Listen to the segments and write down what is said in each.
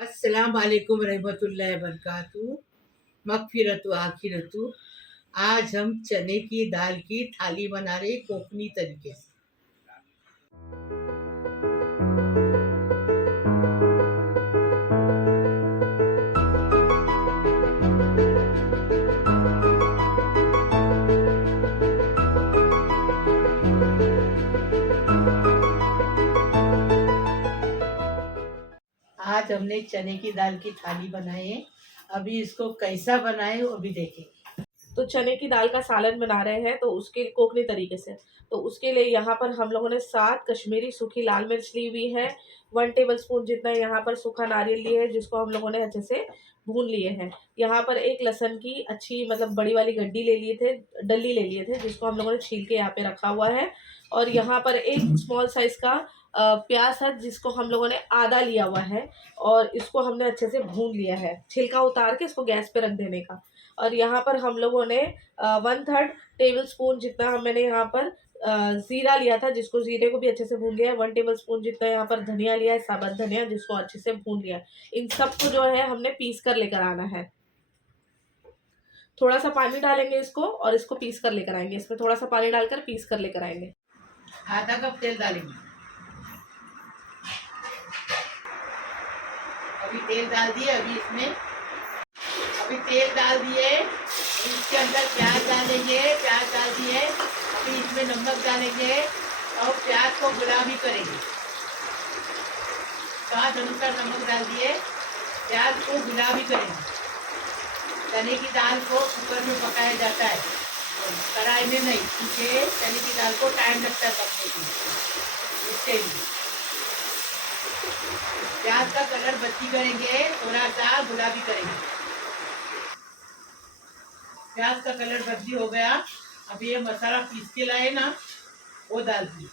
अस्सलाम वालेकुम रहमतुल्लाहि वबरकातुहू। मगफिरतु आखिरतु। आज हम चने की दाल की थाली बना रहे कोकनी तरीके से। आज हमने चने की दाल की थाली बनाई है। अभी इसको कैसा बनाए वो भी देखेंगे। तो चने की दाल का सालन बना रहे हैं, तो उसके कोकनी तरीके से। तो उसके लिए यहाँ पर हम लोगों ने 7 कश्मीरी सूखी लाल मिर्च ली हुई है। 1 टेबलस्पून जितना यहाँ पर सूखा नारियल लिए है, जिसको हम लोगों ने अच्छे से भून लिए हैं। यहाँ पर एक लहसुन की अच्छी मतलब बड़ी वाली गड्डी ले लिए थे, डली ले लिए थे, जिसको हम लोगों ने छील के यहाँ पे रखा हुआ है। और यहाँ पर एक स्मॉल साइज का प्याज है, जिसको हम लोगों ने आधा लिया हुआ है, और इसको हमने अच्छे से भून लिया है, छिलका उतार के इसको गैस पे रख देने का। और यहाँ पर हम लोगों ने 1/3 टेबल स्पून जितना मैंने यहाँ पर ज़ीरा लिया था, जिसको ज़ीरे को भी अच्छे से भून लिया है। 1 टेबल स्पून जितना यहाँ पर धनिया लिया है, साबुत धनिया, जिसको अच्छे से भून लिया है। इन सबको जो है हमने पीस कर लेकर आना है। थोड़ा सा पानी डालेंगे इसको, और इसको पीस कर लेकर आएंगे। इसमें थोड़ा सा पानी डालकर पीस कर लेकर आएंगे। आधा कप तेल डालेंगे। अभी तेल डाल दिए। अभी तेल डाल दिए। इसके अंदर प्याज डालेंगे। प्याज डाल दिए। अभी इसमें नमक डालेंगे और प्याज को गुलाबी करेंगे। स्वाद अनुसार नमक डाल दिए। प्याज को गुलाबी करेंगे। चने की दाल को कुकर में पकाया जाता है, कढ़ाई में नहीं, क्योंकि चने की दाल को टाइम लगता है पकने के लिए। इसके लिए प्याज का कलर बत्ती करेंगे, थोड़ा सा गुलाबी करेंगे। प्याज का कलर बत्ती हो गया। अब ये मसाला पीस के लाए ना, वो डाल दिए।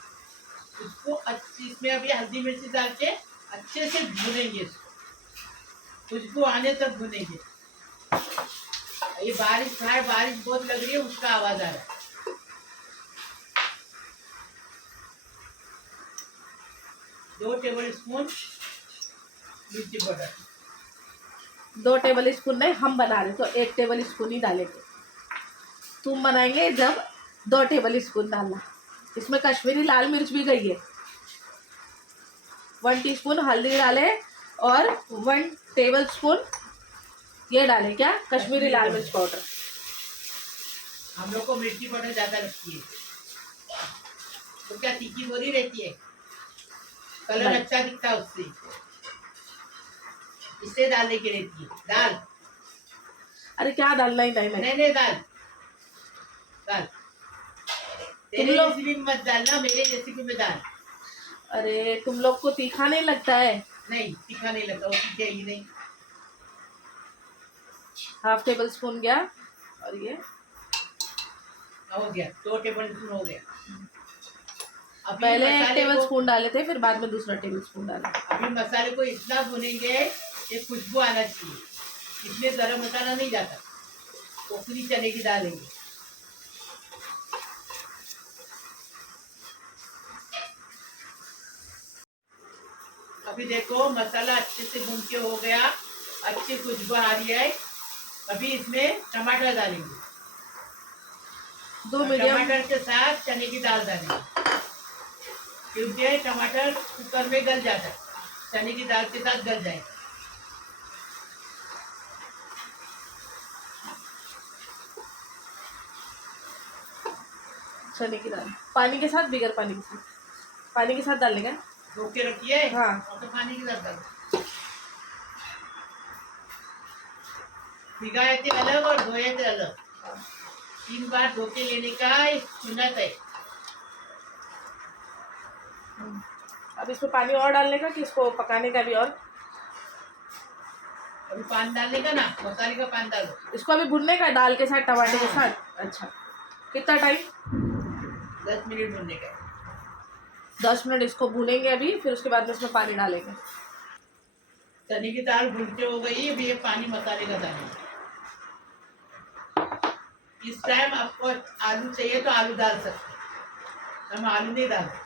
उसको इसमें अभी हल्दी मिर्ची डाल के अच्छे से भूनेंगे। इसको खुशबू आने तक भूनेंगे। ये बारिश है, बारिश बहुत लग रही है, उसका आवाज आ रहा है। 2 टेबल स्पून मिर्ची पाउडर। 2 टेबल स्पून नहीं, हम बना रहे तो 1 टेबल स्पून ही डालेंगे। तुम बनाएंगे जब 2 टेबल स्पून डालना। इसमें कश्मीरी लाल मिर्च भी गई है। 1 टीस्पून हल्दी डाले, और 1 टेबल स्पून ये डालें, क्या, कश्मीरी लाल मिर्च पाउडर। हम लोग को मिर्ची पाउडर ज्यादा लगती है, तो क्या तीखी बोरी रहती है, कलर अच्छा दिखता है उससे, इससे डालने की रहती है दाल। अरे क्या डालना ही नहीं, नहीं दाल दाल तेरे रेसिपी में मत डालना, मेरे रेसिपी में डाल। अरे तुम लोग को तीखा नहीं लगता है? नहीं, तीखा नहीं लगता, वो तीखे ही नहीं। 1/2 टेबल स्पून गया, और ये हो गया। 2 टेबल स्पून हो गया। अभी पहले 1 टेबल को स्पून डाले थे, फिर बाद में दूसरा टेबल स्पून डाला। अभी मसाले को इतना भुनेंगे कि खुशबू आना चाहिए। इसमें गरम मसाला नहीं जाता, कोकनी चने की दाल लेंगे। अभी देखो मसाला अच्छे से भून के हो गया, अच्छी खुशबू आ रही है। अभी इसमें टमाटर डालेंगे। 2 मीडियम। टमाटर के साथ चने की दाल डालेंगे, क्योंकि टमाटर कुकर में गल जाता है, चने की दाल के साथ गल जाएगा। चने की दाल पानी के साथ, बिगर पानी के साथ? पानी के साथ डालने का? धो के रखिए। हाँ, और तो पानी के साथ डाल। भिगाए थे अलग और धोए थे अलग। 3 बार धो के लेने का सुन्नत है। अब इसमें पानी और डालने का कि इसको पकाने का भी? और अभी पानी डालने का ना, मसाले का पानी डालो। इसको अभी भुनने का दाल के साथ, टमाटर के साथ? अच्छा, कितना टाइम? 10 मिनट भूनने का। 10 मिनट इसको भूनेंगे अभी, फिर उसके बाद में इसमें पानी डालेंगे। चने की दाल भूनते हो गई। अभी ये पानी मसाले का डालेंगे। इस टाइम आपको आलू चाहिए तो आलू डाल सकते हैं, हम आलू नहीं डालते।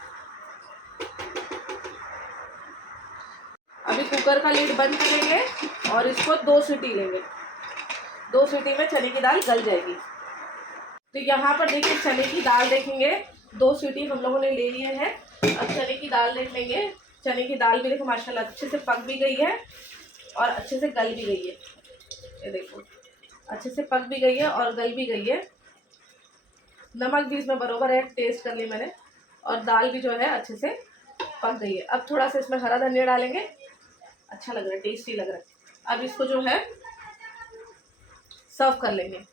अभी कुकर का लीड बंद करेंगे और इसको 2 सीटी लेंगे। 2 सीटी में चने की दाल गल जाएगी। तो यहाँ पर देखिए चने की दाल देखेंगे 2 सीटी हम लोगों ने ले लिए हैं। अब चने की दाल देख लेंगे। चने की दाल भी देखो माशाल्लाह अच्छे से पक भी गई है और अच्छे से गल भी गई है। ये देखो अच्छे से पक भी गई है और गल भी गई है। नमक भी इसमें बरोबर है, टेस्ट कर ली मैंने, और दाल भी जो है अच्छे से पक गई है। अब थोड़ा सा इसमें हरा धनिया डालेंगे, अच्छा लग रहा है, टेस्टी लग रहा है। अब इसको जो है सर्व कर लेंगे।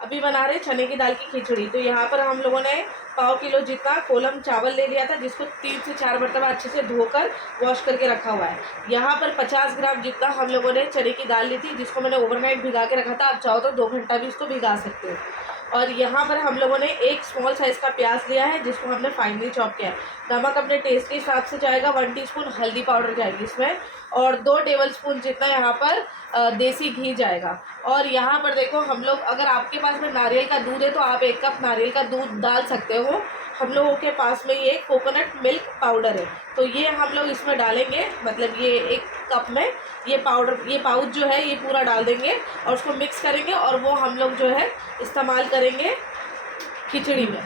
अभी बना रहे चने की दाल की खिचड़ी। तो यहाँ पर हम लोगों ने पाव किलो जितना कोलम चावल ले लिया था, जिसको 3 से 4 मरतबा अच्छे से धोकर वॉश करके रखा हुआ है। यहाँ पर 50 ग्राम जितना हम लोगों ने चने की दाल ली थी, जिसको मैंने ओवरनाइट भिगा के रखा था। आप चाहो तो 2 घंटा भी इसको भिगा सकते हो। और यहाँ पर हम लोगों ने एक स्मॉल साइज़ का प्याज लिया है, जिसको हमने फाइनली चॉप किया है। नमक अपने टेस्ट के हिसाब से जाएगा। 1 टीस्पून हल्दी पाउडर जाएगी इसमें, और 2 टेबलस्पून जितना यहाँ पर देसी घी जाएगा। और यहाँ पर देखो हम लोग, अगर आपके पास में नारियल का दूध है तो आप 1 कप नारियल का दूध डाल सकते हो। हम लोगों के पास में ये कोकोनट मिल्क पाउडर है, तो ये हम लोग इसमें डालेंगे। मतलब ये 1 कप में ये पाउडर, ये पाउच जो है ये पूरा डाल देंगे और उसको मिक्स करेंगे, और वो हम लोग जो है इस्तेमाल करेंगे खिचड़ी में।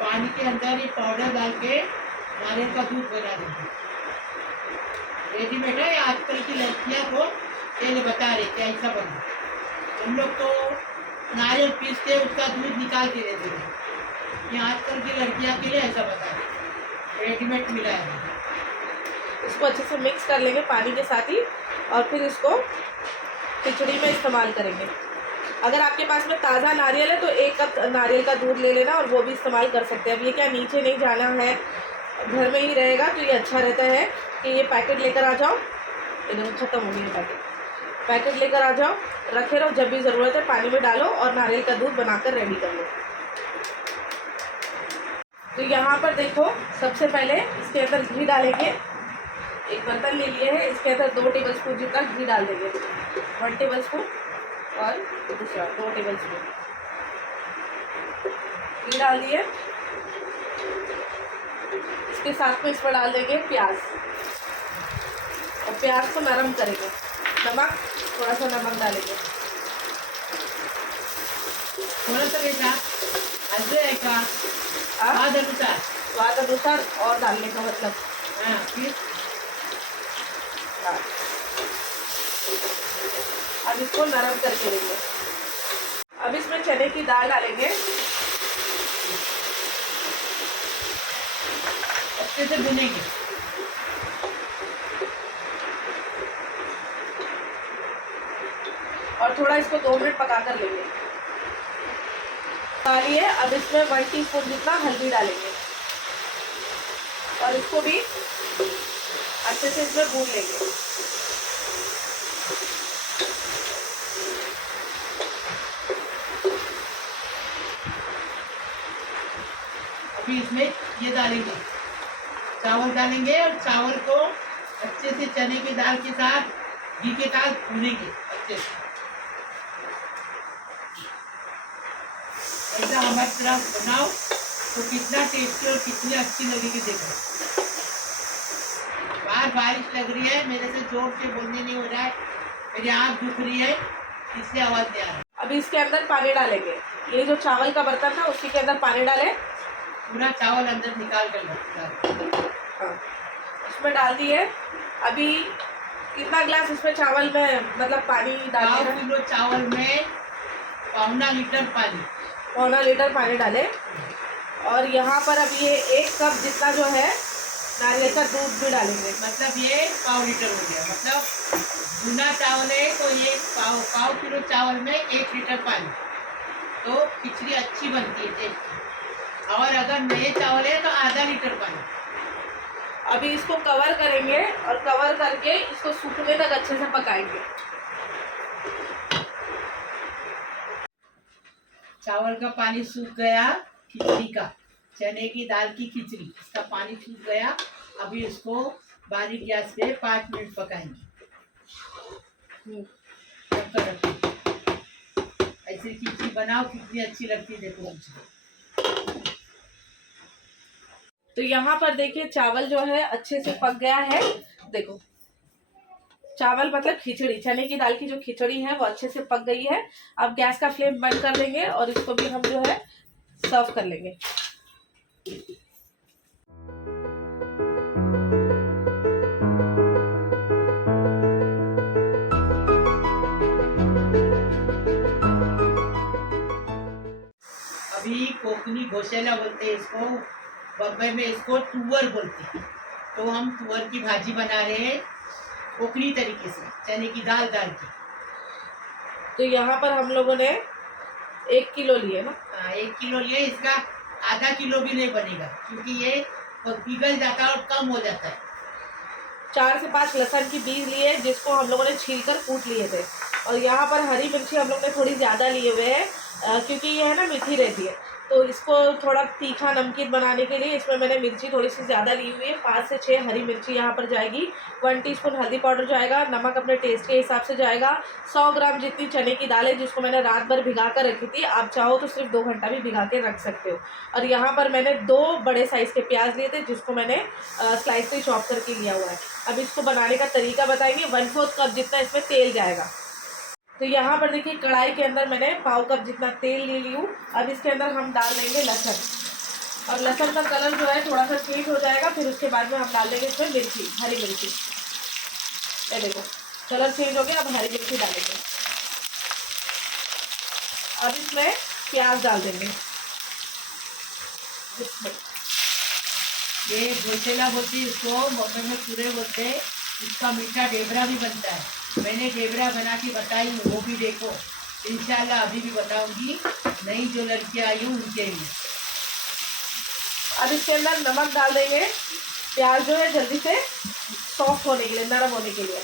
पानी के अंदर ये पाउडर डाल के नारियल का दूध बना देंगे। रेडीमेड है, आजकल की लड़कियां को ये बता रहे कि ऐसा बना। हम लोग तो नारियल पीसते उसका दूध निकाल के दे देंगे। ये आजकल की लड़कियां के लिए ऐसा बता रहे, रेडीमेड मिला है। इसको अच्छे से मिक्स कर लेंगे पानी के साथ ही, और फिर इसको खिचड़ी में इस्तेमाल करेंगे। अगर आपके पास में ताज़ा नारियल है तो 1 कप नारियल का दूध ले लेना और वो भी इस्तेमाल कर सकते हैं। अब ये क्या नीचे नहीं जाना है, घर में ही रहेगा, तो ये अच्छा रहता है कि ये पैकेट लेकर आ जाओ। ये देखो ख़त्म हो गई है पैकेट लेकर आ जाओ, रखे रहो, जब भी ज़रूरत है पानी में डालो और नारियल का दूध बनाकर रेडी कर लो। तो यहाँ पर देखो सबसे पहले इसके अंदर घी डालेंगे। एक बर्तन ले लिए हैं, इसके अंदर 2 टेबलस्पून जितना घी डाल देंगे। 1 टेबलस्पून और दूसरा 2 टेबलस्पून घी डाल दिए। इसके साथ में इस पर डाल देंगे प्याज, और प्याज को नरम करेंगे। नमक, थोड़ा सा नमक डालेंगे, थोड़ा सा बेटा अदरक का स्वाद अनुसार और डालने का मतलब। हाँ, फिर अब इसको नरम करके लेंगे। अब इसमें चने की दाल डालेंगे, अच्छे से भुनेंगे। और थोड़ा इसको 2 मिनट पका कर लेंगे। डालिए। अब इसमें 1 टीस्पून जितना हल्दी डालेंगे और इसको भी अच्छे से इसमें भून लेंगे। अभी इसमें ये डालेंगे, चावल डालेंगे, और चावल को अच्छे से चने की दाल के साथ घी के साथ भूनेंगे अच्छे से। ऐसा हमारी तरह बनाओ तो कितना टेस्टी और कितनी अच्छी लगेगी। देखो बाहर बारिश लग रही है, मेरे से जोर से बोलने नहीं हो रहा है, मेरी आँख दुख रही है, इसलिए आवाज़ नहीं आ रहा है। अभी इसके अंदर पानी डालेंगे। ये जो चावल का बर्तन था उसी के अंदर पानी डालें, पूरा चावल अंदर निकाल कर लो। हाँ, इसमें डाल दिए। अभी कितना ग्लास इसमें चावल में मतलब पानी डालें? 1 किलो चावल में 1.25 लीटर पानी, 1.25 लीटर पानी डालें। और यहाँ पर अब ये 1 कप जितना जो है नारियल का दूध भी डालेंगे। मतलब ये 1.25 लीटर हो गया। मतलब भुना चावल है तो ये पाव किलो चावल में 1 लीटर पानी। तो खिचड़ी अच्छी बनती है, टेस्टी। और अगर नए चावल है तो आधा लीटर पानी। अभी इसको कवर करेंगे और कवर करके इसको सूखने तक अच्छे से पकाएंगे। चावल का पानी सूख गया, खिचड़ी का, चने की दाल की खिचड़ी, इसका पानी सूख गया। अभी इसको बारीक गैस पे 5 मिनट पकाएंगे। ढक कर रखो। ऐसी खिचड़ी बनाओ, कितनी अच्छी लगती है, देखो मुझे। तो यहाँ पर देखिए चावल जो है अच्छे से पक गया है। देखो चावल मतलब खिचड़ी, चने की दाल की जो खिचड़ी है वो अच्छे से पक गई है। अब गैस का फ्लेम बंद कर देंगे और इसको भी हम जो है सर्व कर लेंगे। अभी कोकनी घोसेला बोलते हैं इसको, बम्बई में इसको तुअर बोलते हैं। तो हम तुअर की भाजी बना रहे हैं कोकनी तरीके से, चने की दाल डाल के। तो यहाँ पर हम लोगों ने 1 किलो लिए ना। हाँ, 1 किलो लिए। इसका आधा किलो भी नहीं बनेगा, क्योंकि ये पिघल जाता है और कम हो जाता है। 4 से 5 लहसुन की बीज लिए, जिसको हम लोगों ने छील कर कूट लिए थे। और यहाँ पर हरी मिर्ची हम लोग ने थोड़ी ज़्यादा लिए हुए हैं, क्योंकि ये है ना मीठी रहती है, तो इसको थोड़ा तीखा नमकीन बनाने के लिए इसमें मैंने मिर्ची थोड़ी सी ज़्यादा ली हुई है। 5 से 6 हरी मिर्ची यहाँ पर जाएगी। 1 टीस्पून हल्दी पाउडर जाएगा। नमक अपने टेस्ट के हिसाब से जाएगा। 100 ग्राम जितनी चने की दाल है, जिसको मैंने रात भर भिगा कर रखी थी। आप चाहो तो सिर्फ 2 घंटा भी भिगा के रख सकते हो। और यहाँ पर मैंने 2 बड़े साइज़ के प्याज लिए थे, जिसको मैंने स्लाइस में चॉप करके लिया हुआ है। अब इसको बनाने का तरीका बताएंगे। 1/4 कप जितना इसमें तेल जाएगा। तो यहाँ पर देखिए कढ़ाई के अंदर मैंने 1/4 कप जितना तेल ले ली हूँ। अब इसके अंदर हम डाल देंगे लहसुन, और लहसुन का कलर जो है थोड़ा सा चेंज हो जाएगा। फिर उसके बाद में हम डाल देंगे इसमें मिर्ची, हरी मिर्ची। ये देखो कलर चेंज हो गया। अब हरी मिर्ची डालेंगे। अब इसमें प्याज डाल देंगे। ये घोसेला बोलते हैं इसको, बॉम्बे में पूरे बोलते हैं। इसका मीठा डेबरा भी बनता है। मैंने डेबरा बना के बताई हूँ, वो भी देखो। इंशाल्लाह अभी भी बताऊंगी, नई जो लड़कियाँ आई हूँ उनके लिए। अब इसके अंदर नमक डाल देंगे। प्याज जो है जल्दी से सॉफ्ट होने के लिए, नरम होने के लिए।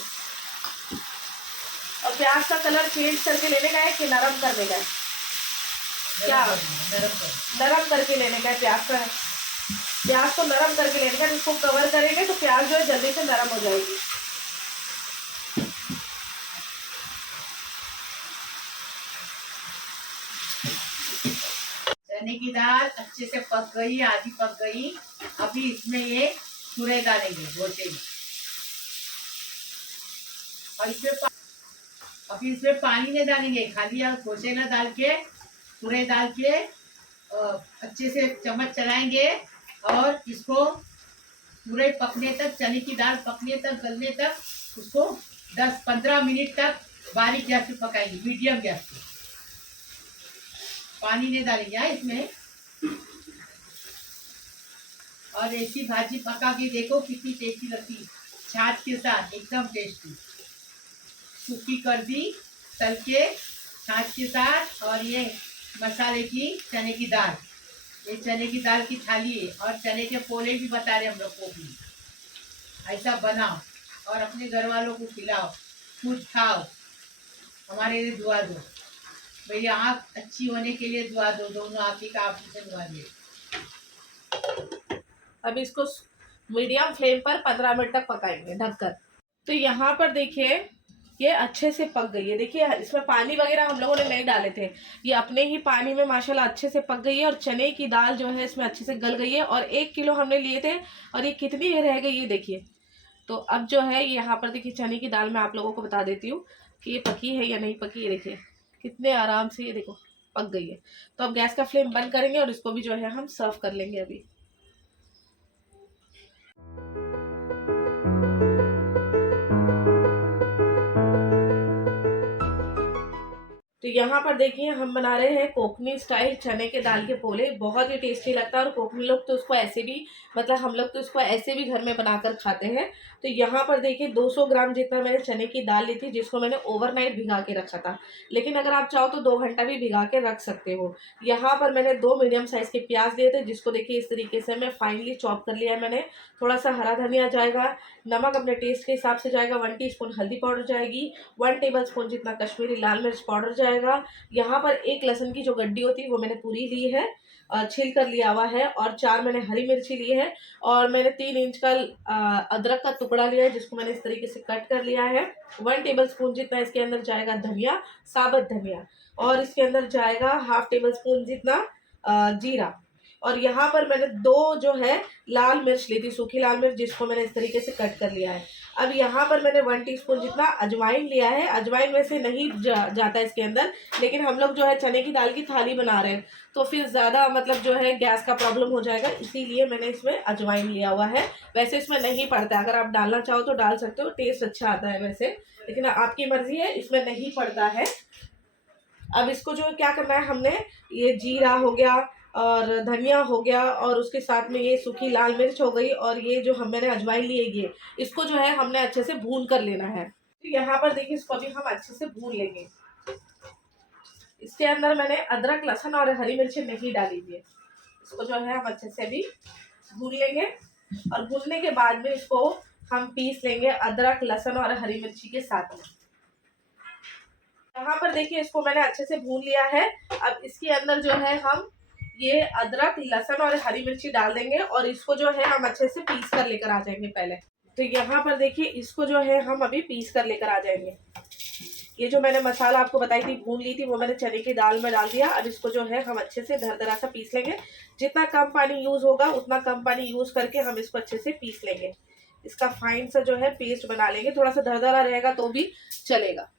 और प्याज का कलर चेंज करके लेने का है कि नरम करने का है? क्या नरम करके लेने का है प्याज का? प्याज को नरम करके लेने का। इसको कवर करेंगे तो प्याज जो है जल्दी से नरम हो जाएगी। चने की दाल अच्छे से पक गई, आधी पक गई। अभी इसमें ये तुरई डालेंगे घोटे में, और अभी इसमें पानी नहीं डालेंगे, खाली आप घोसेला डाल के, तुरई डाल के अच्छे से चम्मच चलाएंगे। और इसको पूरे पकने तक, चने की दाल पकने तक, गलने तक, उसको 10-15 मिनट तक बारीक गैस पे पकाएंगे, मीडियम गैस पे। पानी नहीं डालेंगे इसमें। और ऐसी भाजी पका के देखो कितनी टेस्टी लगती है, छाछ के साथ एकदम टेस्टी। सूखी कर दी तल के छाछ के साथ। और ये मसाले की चने की दाल, ये चने की दाल की थाली है। और चने के पोले भी बता रहे हम लोग को भी। ऐसा बनाओ और अपने घर वालों को खिलाओ, खुद खाओ, हमारे लिए दुआ दो। मेरी आँख अच्छी होने के लिए दुआ दो, दोनों आँखी का ऑपरेशन हुआ है। अब इसको मीडियम फ्लेम पर 15 मिनट तक पकाएंगे ढककर। तो यहाँ पर देखिए ये अच्छे से पक गई है। देखिए इसमें पानी वगैरह हम लोगों ने नहीं डाले थे, ये अपने ही पानी में माशाल्लाह अच्छे से पक गई है। और चने की दाल जो है इसमें अच्छे से गल गई है। और 1 किलो हमने लिए थे, और ये कितनी रह गई ये देखिए। तो अब जो है यहाँ पर देखिए चने की दाल मैं आप लोगों को बता देती हूँ कि ये पकी है या नहीं पकी है। देखिए कितने आराम से ये देखो पक गई है। तो अब गैस का फ्लेम बंद करेंगे और इसको भी जो है हम सर्व कर लेंगे अभी। तो तो यहाँ पर देखिए हम बना रहे हैं कोकनी स्टाइल चने के दाल के पोले। बहुत ही टेस्टी लगता है और कोकनी लोग तो उसको ऐसे भी, मतलब हम लोग तो उसको ऐसे भी घर में बनाकर खाते हैं। तो यहाँ पर देखिए 200 ग्राम जितना मैंने चने की दाल ली थी, जिसको मैंने ओवरनाइट भिगा के रखा था। लेकिन अगर आप चाहो तो 2 घंटा भी भिगा के रख सकते हो। यहाँ पर मैंने 2 मीडियम साइज़ के प्याज लिए थे, जिसको देखिए इस तरीके से मैं फाइनली चॉप कर लिया है मैंने। थोड़ा सा हरा धनिया जाएगा, नमक अपने टेस्ट के हिसाब से जाएगा, 1 टीस्पून हल्दी पाउडर जाएगी, 1 टेबलस्पून जितना कश्मीरी लाल मिर्च पाउडर जाएगा। यहाँ पर 1 लहसुन की जो गड्डी होती है वो मैंने पूरी ली है, छील कर लिया हुआ है, और 4 मैंने हरी मिर्ची ली है, और मैंने 3 इंच का अदरक का टुकड़ा लिया है, जिसको मैंने इस तरीके से कट कर लिया है। 1 टेबलस्पून जितना इसके अंदर जाएगा धनिया, साबुत धनिया, और इसके अंदर जाएगा हाफ टेबल स्पून जितना जीरा। और यहाँ पर मैंने 2 जो है लाल मिर्च ली थी, सूखी लाल मिर्च, जिसको मैंने इस तरीके से कट कर लिया है। अब यहाँ पर मैंने 1 टीस्पून जितना अजवाइन लिया है। अजवाइन वैसे नहीं जाता है इसके अंदर, लेकिन हम लोग जो है चने की दाल की थाली बना रहे हैं, तो फिर ज़्यादा मतलब जो है गैस का प्रॉब्लम हो जाएगा, इसीलिए मैंने इसमें अजवाइन लिया हुआ है। वैसे इसमें नहीं पड़ता है, अगर आप डालना चाहो तो डाल सकते हो, टेस्ट अच्छा आता है वैसे, लेकिन आपकी मर्जी है, इसमें नहीं पड़ता है। अब इसको जो क्या करना है, हमने ये जीरा हो गया और धनिया हो गया, और उसके साथ में ये सूखी लाल मिर्च हो गई, और ये जो मैंने अजवाइन ली है, ये इसको जो है हमने अच्छे से भून कर लेना है। तो यहाँ पर देखिए इसको अभी हम अच्छे से भून लेंगे। इसके अंदर मैंने अदरक, लहसुन और हरी मिर्ची नहीं डाली थी। इसको जो है हम अच्छे से भी भून लेंगे, और भूनने के बाद में इसको हम पीस लेंगे अदरक, लहसुन और हरी मिर्ची के साथ में। यहाँ पर देखिए इसको मैंने अच्छे से भून लिया है। अब इसके अंदर जो है हम ये अदरक, लहसुन और हरी मिर्ची डाल देंगे, और इसको जो है हम अच्छे से पीस कर लेकर आ जाएंगे पहले। तो यहाँ पर देखिए इसको जो है हम अभी पीस कर लेकर आ जाएंगे। ये जो मैंने मसाला आपको बताई थी, भून ली थी, वो मैंने चने की दाल में डाल दिया। अब इसको जो है हम अच्छे से दरदरा सा पीस लेंगे। जितना कम पानी यूज होगा उतना कम पानी यूज करके हम इसको अच्छे से पीस लेंगे। इसका फाइन सा जो है पेस्ट बना लेंगे। थोड़ा सा दरदरा रहेगा तो भी चलेगा।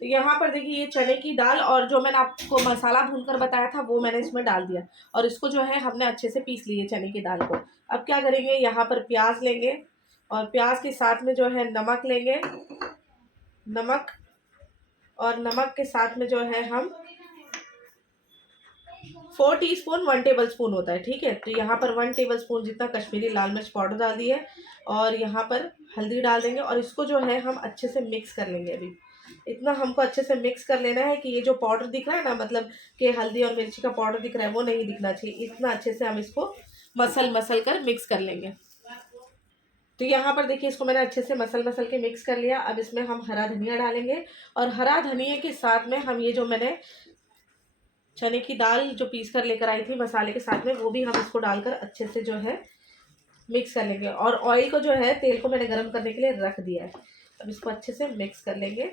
तो यहाँ पर देखिए ये चने की दाल और जो मैंने आपको मसाला भूनकर बताया था वो मैंने इसमें डाल दिया, और इसको जो है हमने अच्छे से पीस लिया चने की दाल को। अब क्या करेंगे, यहाँ पर प्याज लेंगे, और प्याज के साथ में जो है नमक लेंगे, नमक, और नमक के साथ में जो है हम 4 टीस्पून 1 टेबलस्पून होता है, ठीक है। तो यहाँ पर 1 टेबलस्पून जितना कश्मीरी लाल मिर्च पाउडर डाल दिया है, और यहाँ पर हल्दी डाल देंगे, और इसको जो है हम अच्छे से मिक्स कर लेंगे। अभी इतना हमको अच्छे से मिक्स कर लेना है कि ये जो पाउडर दिख रहा है ना, मतलब कि हल्दी और मिर्ची का पाउडर दिख रहा है, वो नहीं दिखना चाहिए। इतना अच्छे से हम इसको मसल कर मिक्स कर लेंगे। तो यहाँ पर देखिए इसको मैंने अच्छे से मसल के मिक्स कर लिया। अब इसमें हम हरा धनिया डालेंगे, और हरा धनिया के साथ में हम ये जो मैंने चने की दाल जो पीस कर लेकर आई थी मसाले के साथ में, वो भी हम इसको डालकर अच्छे से जो है मिक्स कर लेंगे। और ऑयल को जो है, तेल को मैंने गर्म करने के लिए रख दिया है। अब इसको अच्छे से मिक्स कर लेंगे।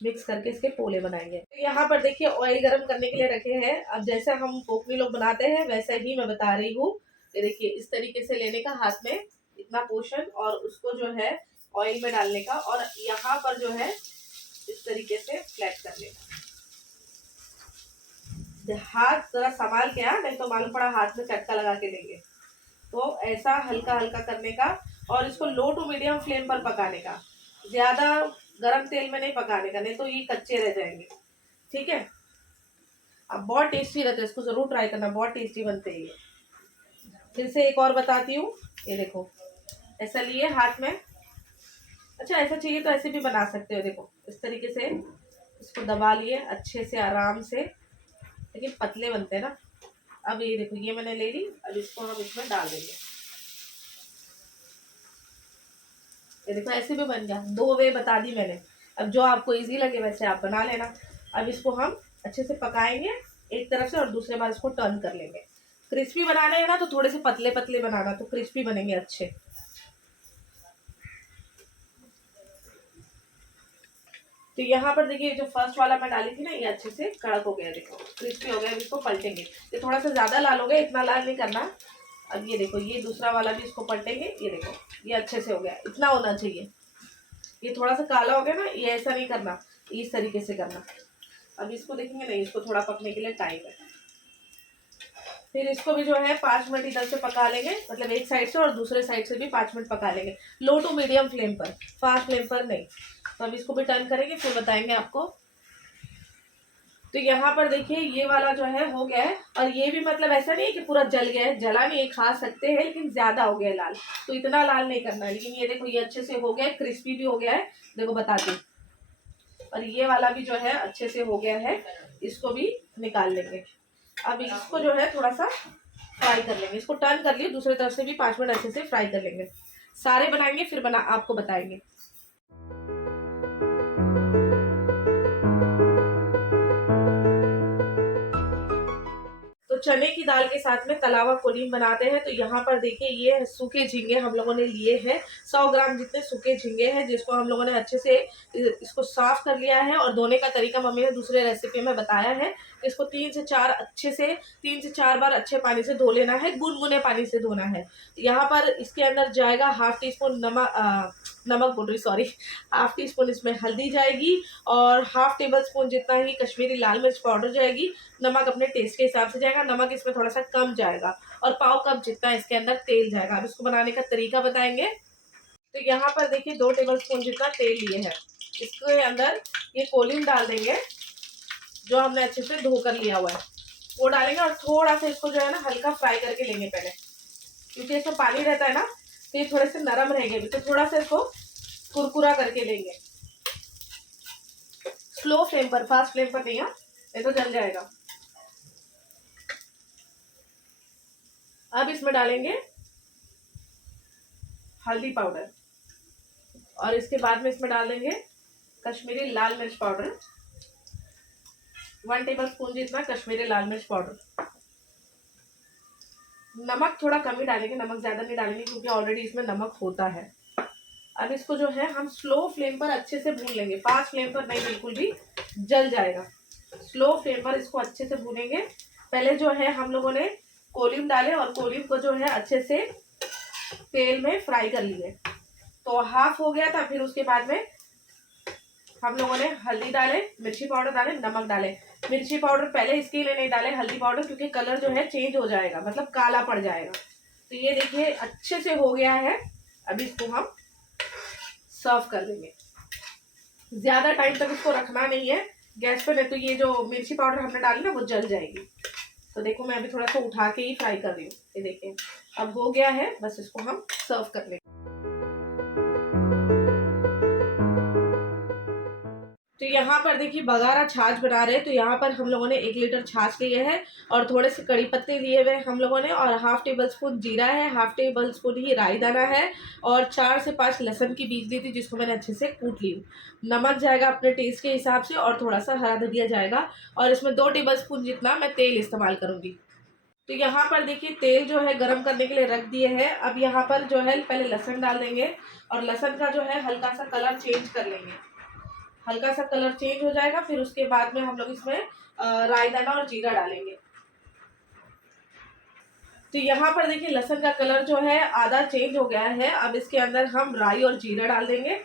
मिक्स करके इसके पोले बनाएंगे। तो यहाँ पर देखिए ऑयल गरम करने के लिए रखे हैं। अब जैसे हम कोकनी लोग बनाते हैं वैसा ही मैं बता रही हूँ। ये देखिए इस तरीके से लेने का हाथ में इतना पोर्शन, और उसको जो है ऑयल में डालने का, और यहाँ पर जो है इस तरीके से फ्लैट कर लेना। हाथ जरा संभाल के, नहीं तो मालूम पड़ा हाथ में चटका लगा के लेंगे। तो ऐसा हल्का हल्का करने का, और इसको लो टू मीडियम फ्लेम पर पकाने का, ज्यादा गरम तेल में नहीं पकाने का, नहीं तो ये कच्चे रह जाएंगे, ठीक है। अब बहुत टेस्टी रहता है, इसको जरूर ट्राई करना, बहुत टेस्टी बनते हैं ये। फिर से एक और बताती हूँ। ये देखो ऐसा लिए हाथ में, अच्छा ऐसा चाहिए तो ऐसे भी बना सकते हो। देखो इस तरीके से इसको दबा लिए अच्छे से आराम से, लेकिन पतले बनते हैं ना। अब ये देखो ये मैंने ले ली। अब इसको हम इसमें डाल देंगे। ये देखो ऐसे भी बन गया। 2 वे बता दी मैंने, अब जो आपको इजी लगे वैसे आप बना लेना। अब इसको हम अच्छे से पकाएंगे एक तरफ से, और दूसरे बार इसको टर्न कर लेंगे। क्रिस्पी बनाने हैं ना तो थोड़े से पतले पतले बनाना, तो क्रिस्पी बनेंगे अच्छे। तो यहाँ पर देखिए जो फर्स्ट वाला मैं डाली थी ना, ये अच्छे से कड़क हो गया, देखो क्रिस्पी हो गया। अब इसको पलटेंगे। ये थोड़ा सा ज़्यादा लाल हो गया, इतना लाल नहीं करना। अब ये देखो ये दूसरा वाला भी इसको पलटेंगे। ये देखो ये अच्छे से हो गया, इतना होना चाहिए। ये थोड़ा सा काला हो गया ना, ये ऐसा नहीं करना, इस तरीके से करना। अब इसको देखेंगे नहीं, इसको थोड़ा पकने के लिए टाइम है। फिर इसको भी जो है 5 मिनट इधर से पका लेंगे, मतलब एक साइड से, और दूसरे साइड से भी 5 मिनट पका लेंगे, लो टू मीडियम फ्लेम पर, फास्ट फ्लेम पर नहीं। तो अब इसको भी टर्न करेंगे, फिर बताएंगे आपको। तो यहाँ पर देखिए ये वाला जो है हो गया है, और ये भी मतलब ऐसा नहीं है कि पूरा जल गया है, जला नहीं है, खा सकते हैं, लेकिन ज्यादा हो गया है लाल, तो इतना लाल नहीं करना है। लेकिन ये देखो ये अच्छे से हो गया है, क्रिस्पी भी हो गया है, देखो बताती हूँ। और ये वाला भी जो है अच्छे से हो गया है, इसको भी निकाल लेंगे। अब इसको जो है थोड़ा सा फ्राई कर लेंगे, इसको टर्न कर लिए दूसरी तरफ से भी 5 मिनट अच्छे से फ्राई कर लेंगे। सारे बनाएंगे फिर आपको बताएंगे। तो चने की दाल के साथ में तला हुआ कोलीम बनाते हैं। तो यहाँ पर देखिए ये सूखे झींगे हम लोगों ने लिए हैं, 100 ग्राम जितने सूखे झींगे हैं, जिसको हम लोगों ने अच्छे से इसको साफ कर लिया है। और धोने का तरीका मम्मी ने दूसरे रेसिपी में बताया है। इसको 3 से 4 बार अच्छे पानी से धो लेना है, गुनगुने पानी से धोना है। यहाँ पर इसके अंदर जाएगा हाफ टी स्पून नमक बोल रही सॉरी, हाफ टी स्पून इसमें हल्दी जाएगी, और हाफ टेबल स्पून जितना ही कश्मीरी लाल मिर्च पाउडर जाएगी। नमक अपने टेस्ट के हिसाब से जाएगा, नमक इसमें थोड़ा सा कम जाएगा, और पाव कप जितना इसके अंदर तेल जाएगा। अब इसको बनाने का तरीका बताएंगे। तो यहाँ पर देखिए 2 टेबल स्पून जितना तेल लिए हैं, इसके अंदर ये कोलीन डाल देंगे जो हमने अच्छे से धो कर लिया हुआ है, वो डालेंगे। और थोड़ा सा इसको जो है ना हल्का फ्राई करके लेंगे पहले, क्योंकि इसमें पानी रहता है ना, तो ये थोड़े से नरम रहेंगे, तो थोड़ा सा इसको कुरकुरा करके लेंगे। स्लो फ्लेम पर, फास्ट फ्लेम पर नहीं है, ये तो जल जाएगा। अब इसमें डालेंगे हल्दी पाउडर, और इसके बाद में इसमें डाल देंगे कश्मीरी लाल मिर्च पाउडर, 1 टेबल स्पून जितना कश्मीरी लाल मिर्च पाउडर। नमक थोड़ा कम ही डालेंगे, नमक ज्यादा नहीं डालेंगे, क्योंकि ऑलरेडी इसमें नमक होता है। अब इसको जो है हम स्लो फ्लेम पर अच्छे से भून लेंगे, फास्ट फ्लेम पर नहीं, बिल्कुल भी जल जाएगा। स्लो फ्लेम पर इसको अच्छे से भूनेंगे। पहले जो है हम लोगों ने कोलीम डाले, और कोलीम को जो है अच्छे से तेल में फ्राई कर लिए, तो हाफ हो गया था। फिर उसके बाद में हम लोगों ने हल्दी डाले, मिर्ची पाउडर डाले, नमक डाले। मिर्ची पाउडर पहले इसके लिए नहीं डाले, हल्दी पाउडर, क्योंकि कलर जो है चेंज हो जाएगा, मतलब काला पड़ जाएगा। तो ये देखिए अच्छे से हो गया है। अभी इसको हम सर्व कर देंगे। ज्यादा टाइम तक इसको रखना नहीं है गैस पर, नहीं तो ये जो मिर्ची पाउडर हमने डाली ना वो जल जाएगी। तो देखो मैं अभी थोड़ा सा उठा के ही फ्राई कर रही हूँ। ये देखिए अब हो गया है, बस इसको हम सर्व कर लेंगे। तो यहाँ पर देखिए बघारा छाछ बना रहे हैं। तो यहाँ पर हम लोगों ने 1 लीटर छाछ लिए है, और थोड़े से कड़ी पत्ते लिए हुए हम लोगों ने, और हाफ टेबल स्पून जीरा है, हाफ टेबल स्पून ही राई दाना है, और 4 से 5 लहसुन की बीज ली थी, जिसको मैंने अच्छे से कूट ली। नमक जाएगा अपने टेस्ट के हिसाब से, और थोड़ा सा हरा धनिया जाएगा, और इसमें 2 टेबल स्पून जितना मैं तेल इस्तेमाल करूँगी। तो यहाँ पर देखिए तेल जो है गर्म करने के लिए रख दिए हैं। अब यहाँ पर जो है पहले लहसुन डाल देंगे, और लहसुन का जो है हल्का सा कलर चेंज कर लेंगे। हल्का सा कलर चेंज हो जाएगा, फिर उसके बाद में हम लोग इसमें राई दाना और जीरा डालेंगे। तो यहाँ पर देखिए लहसुन का कलर जो है आधा चेंज हो गया है। अब इसके अंदर हम राई और जीरा डाल देंगे,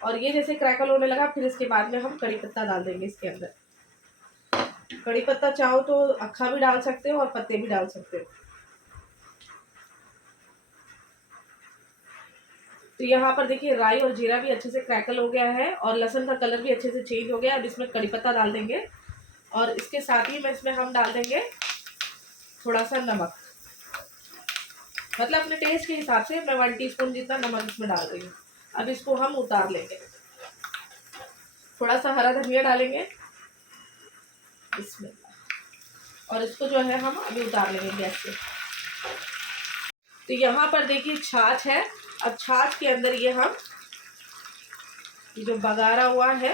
और ये जैसे क्रैकल होने लगा, फिर इसके बाद में हम कड़ी पत्ता डाल देंगे इसके अंदर। कड़ी पत्ता चाहो तो अक्खा भी डाल सकते हो, और पत्ते भी डाल सकते हो। तो यहाँ पर देखिए राई और जीरा भी अच्छे से क्रैकल हो गया है, और लहसुन का कलर भी अच्छे से चेंज हो गया। अब इसमें कड़ी पत्ता डाल देंगे, और इसके साथ ही में इसमें हम डाल देंगे थोड़ा सा नमक, मतलब अपने टेस्ट के हिसाब से मैं 1 टीस्पून जितना नमक इसमें डाल रही हूँ। अब इसको हम उतार लेंगे। थोड़ा सा हरा धनिया डालेंगे इसमें, और इसको जो है हम अभी उतार लेंगे गैस से। तो यहाँ पर देखिए छाछ है। अब छाछ के अंदर ये हम जो बघारा हुआ है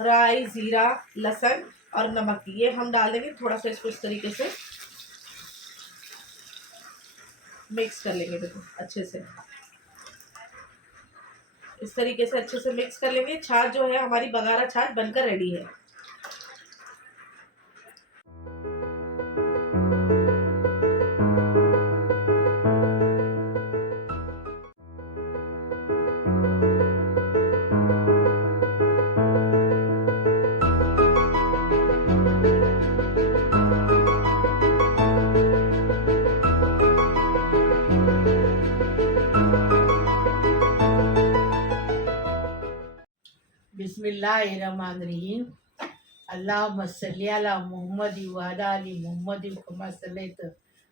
राई, जीरा, लहसुन और नमक, ये हम डाल देंगे। थोड़ा सा इसको इस तरीके से मिक्स कर लेंगे। देखो अच्छे से इस तरीके से अच्छे से मिक्स कर लेंगे। छाछ जो है हमारी बघारा छाछ बनकर रेडी है। बिस्मिल्लाहिर्रहमानिर्रहीम। अल्लाहुम्मा सल्ली अला मुहम्मद व अला आलि मुहम्मद कमा सल्लैत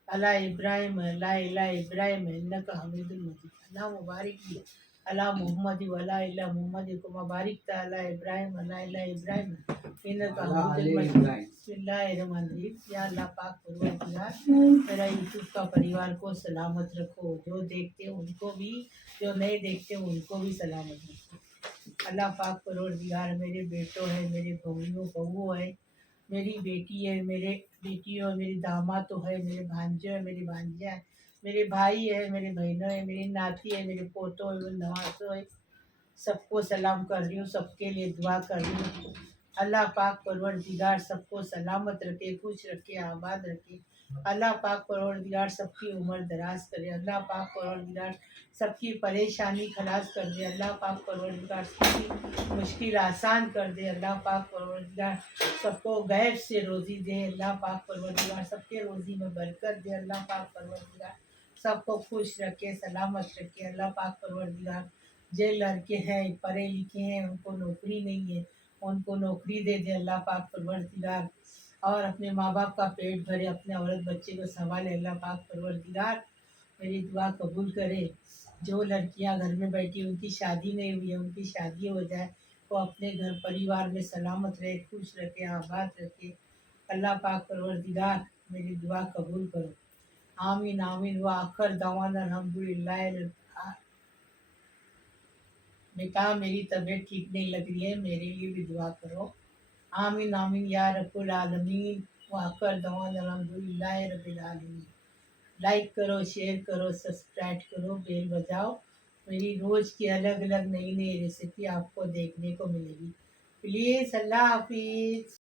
अला इब्राहिम अला इला इब्राहिम इन्नका हमीदुल मजीद। अल्लाहुम्मा बारिक अला मुहम्मद व अला इला मुहम्मद कमा बारिकत अला इब्राहिम अला इला इब्राहिम इन्नका हमीदुल मजीद। बिस्मिल्लाहिर्रहमानिर्रहीम। या अल्लाह पाक परवरदिगार मेरा यूट्यूब का परिवार को सलामत रखो, जो देखते हैं उनको भी, जो नहीं देखते उनको भी सलामत रखो। अल्लाह पाक परवरदिगार मेरे बेटों है, मेरे बहूओं बहू है, मेरी बेटी है, मेरे बेटी और मेरी दामाद तो है, मेरे भांजे है, मेरी भांजियाँ है, मेरे भाई है, मेरे बहनों है, मेरी नाती है, मेरे पोतों है, मेरे नवासों है, सबको सलाम कर रही हूँ, सबके लिए दुआ कर रही हूँ। अल्लाह पाक परवरदिगार सबको सलामत रखे, खुश रखे, आबाद रखे। अल्लाह पाक परवरदिगार सबकी उम्र दराज करे। अल्लाह पाक परवरदिगार सबकी परेशानी खलास कर दे। अल्लाह पाक परवरदिगार सबकी मुश्किल आसान कर दे। अल्लाह पाक परवरदिगार सबको गैब से रोज़ी दे। अल्लाह पाक परवरदिगार सबके रोज़ी में बरकत दे। अल्लाह पाक परवरदिगार सबको खुश रखे, सलामत रखे। अल्लाह पाक परवरदिगार जो लड़के हैं पढ़े लिखे हैं उनको नौकरी नहीं है, उनको नौकरी दे दे अल्लाह पाक परवरदिगार। और अपने माँ बाप का पेट भरे, अपने औरत बच्चे को संभाले अल्लाह पाक परवरदिगार। मेरी दुआ कबूल करे। जो लड़कियां घर में बैठी उनकी शादी नहीं हुई है उनकी शादी हो जाए, वो अपने घर परिवार में सलामत रहे, खुश रखे, आबाद रखे। अल्लाह पाक परवरदिगार मेरी दुआ कबूल करो। आमीन आमीन। व आखिर दवाना अल्हम्दुलिल्लाह। बेटा मेरी तबीयत ठीक नहीं लग रही है, मेरे लिए भी दुआ करो। आमीन आमीन या रब्बुल आलमीन। व आखिर दवाना अल्हम्दुलिल्लाह रब्बिल आलमीन। लाइक करो, शेयर करो, सब्सक्राइब करो, बेल बजाओ। मेरी रोज़ की अलग अलग नई नई रेसिपी आपको देखने को मिलेगी। प्लीज़ अल्लाह हाफिज़।